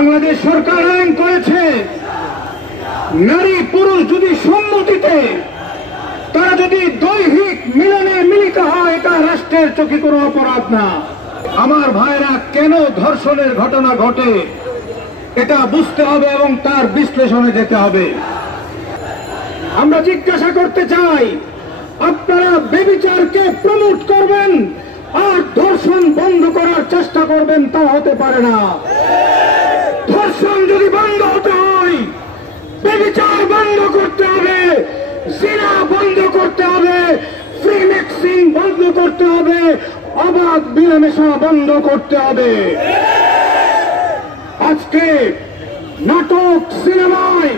বাংলাদেশ সরকার আইন করেছে নারী পুরুষ যদি সম্মতিতে তারা যদি দৈহিক মিলনে মিলিত হয় এটা রাষ্ট্রের চোখে কোনো অপরাধ না। আমার ভাইরা কেন ধর্ষণের ঘটনা ঘটে এটা বুঝতে হবে এবং তার বিশ্লেষণে যেতে হবে। আমরা জিজ্ঞাসা করতে চাই, আপনারা ব্যভিচারকে প্রমোট করবেন আর ধর্ষণ বন্ধ করার চেষ্টা করবেন, তা হতে পারে না। ধর্ষণ যদি বন্ধ হতে হয়, ব্যভিচার বন্ধ করতে হবে, জিনা বন্ধ করতে হবে, ফ্রি মিক্সিং বন্ধ করতে হবে, অবাধ মিলামেশা বন্ধ করতে হবে। আজকে নাটক সিনেমায়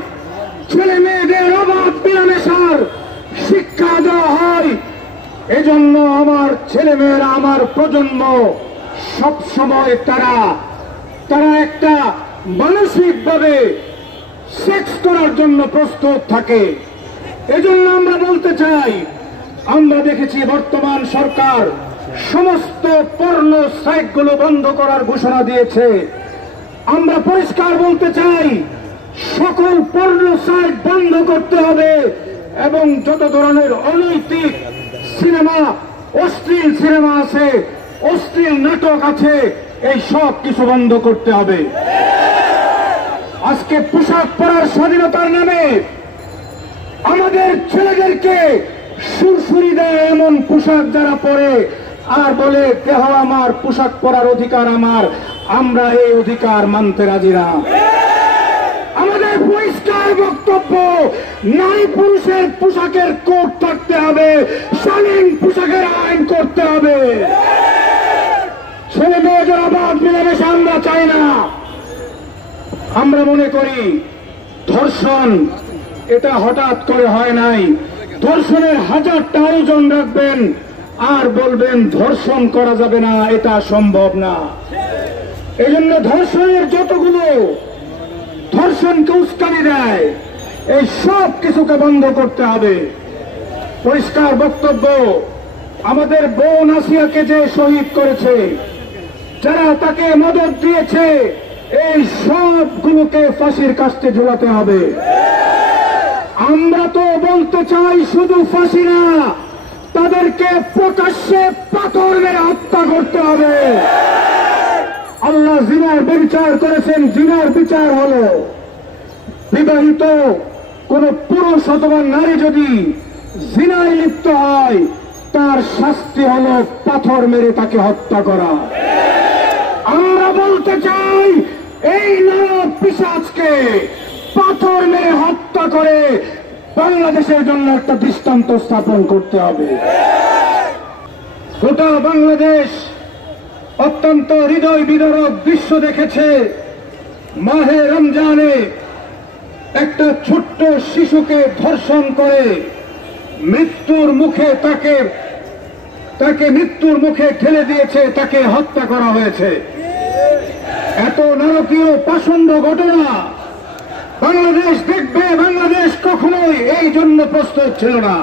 ছেলে মেয়েদের অবাধ মিলামেশার শিক্ষা দেওয়া হয়। এজন্য আমার ছেলে মেয়েরা, আমার প্রজন্ম সবসময় তারা একটা মানসিকভাবে সেক্স করার জন্য প্রস্তুত থাকে। এজন্য আমরা বলতে চাই, আমরা দেখেছি বর্তমান সরকার সমস্ত পর্নো সাইটগুলো বন্ধ করার ঘোষণা দিয়েছে। আমরা পরিষ্কার বলতে চাই, সকল পর্নো সাইট বন্ধ করতে হবে এবং যত ধরনের অনৈতিক সিনেমা, অশ্লীল সিনেমা আছে, অশ্লীল নাটক আছে, এই সব কিছু বন্ধ করতে হবে। আজকে পোশাক পরার স্বাধীনতার নামে আমাদের ছেলেদেরকে সুরসুরি দেয় এমন পোশাক যারা পরে আর বলে দেহ আমার, পোশাক পরার অধিকার আমার, আমরা এই অধিকার মানতে রাজি না। আমাদের পরিষ্কার বক্তব্য, নারী পুরুষের পোশাকের কোড থাকতে হবে, শালীন পোশাকের আইন করতে হবে। ছেলে মেয়েদের অবাধ মিলামেশা আমরা চাই না। আমরা মনে করি ধর্ষণ এটা হঠাৎ করে হয় নাই। ধর্ষণের 1000টা আয়োজন রাখবেন আর বলবেন ধর্ষণ করা যাবে না, এটা সম্ভব না। এই জন্য ধর্ষণের যতগুলো ধর্ষণকে উস্কানি দেয়, এই সব কিছুকে বন্ধ করতে হবে। পরিষ্কার বক্তব্য, আমাদের বোন আসিয়াকে যে শহীদ করেছে, যারা তাকে মদত দিয়েছে, এই সবগুলোকে ফাঁসির কাস্টে ঝুলাতে হবে। আমরা তো বলতে চাই শুধু ফাঁসি না, তাদেরকে প্রকাশ্যে পাথর মেরে হত্যা করতে হবে। আল্লাহ জিনার বিচার করেছেন, জিনার বিচার হলো বিবাহিত কোন পুরুষ অথবা নারী যদি জিনায় লিপ্ত হয়, তার শাস্তি হলো পাথর মেরে তাকে হত্যা করা। আমরা বলতে চাই, এই নারক পিশাচকে পাথর মেরে হত্যা করে বাংলাদেশের জন্য একটা দৃষ্টান্ত স্থাপন করতে হবে। গোটা বাংলাদেশ অত্যন্ত হৃদয় বিদারক দৃশ্য দেখেছে। মাহে রমজানে একটা ছোট্ট শিশুকে ধর্ষণ করে মৃত্যুর মুখে তাকে মৃত্যুর মুখে ঠেলে দিয়েছে, তাকে হত্যা করা হয়েছে। এত নারকীয় পাষণ্ড ঘটনা বাংলাদেশ দেখবে, বাংলাদেশ কখনোই এই জন্য প্রস্তুত ছিল না।